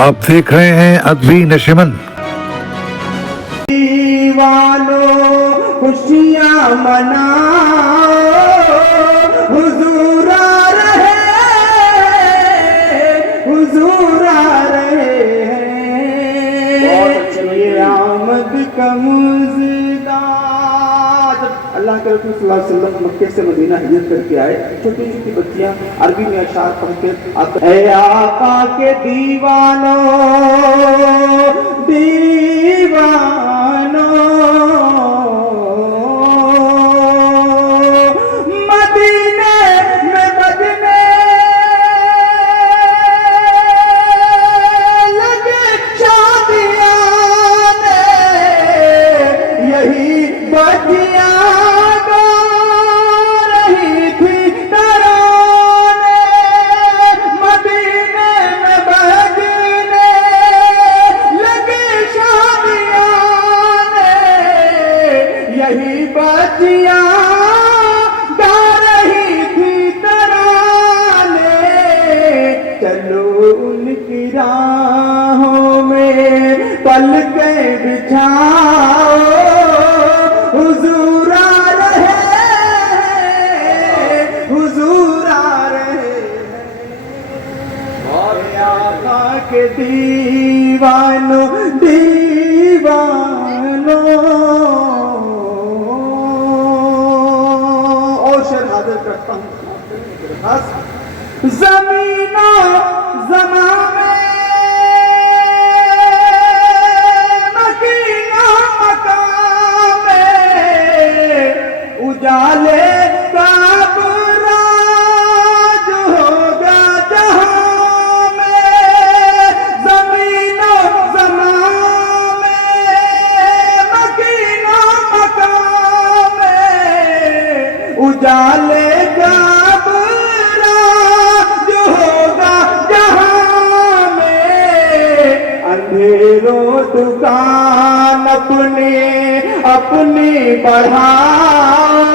आप देख रहे हैं अदबी नशिमन। दीवानो खुशियाँ मनाओ, हुजूर आ रहे, हुजूर आ रहे हैं। ये आमद का मुज़दाद। अल्लाह के रसूल सल्लल्लाहु अलैहि वसल्लम मक्के से मदीना हिजरत करके आए। छोटी छोटी बच्चियां अरबी में अशार पढ़ते, ऐ आका के दीवानों दीवानों, मदीने में बजने लगे शादियां ने, यही बजियां गा रही थी तराने। मदीने में बजने लगे शादियां ने, यही बजियां गा रही थी तराने। चलो उनकी राहों में पलकें बिछाओ, हुजूर आ रहे, हुजूर आ रहे हैं। आका के दीवानों दीवानों। और शेर हाजिर करता हूँ ज़मीनो ज़मां में, मकीनो मकाम में, उजाले का बुराज होगा जहां में। ज़मीनो ज़मां में, मकीनो मकाम में, उजाले का अंधेरों दुकान अपनी अपनी बढ़ाओ,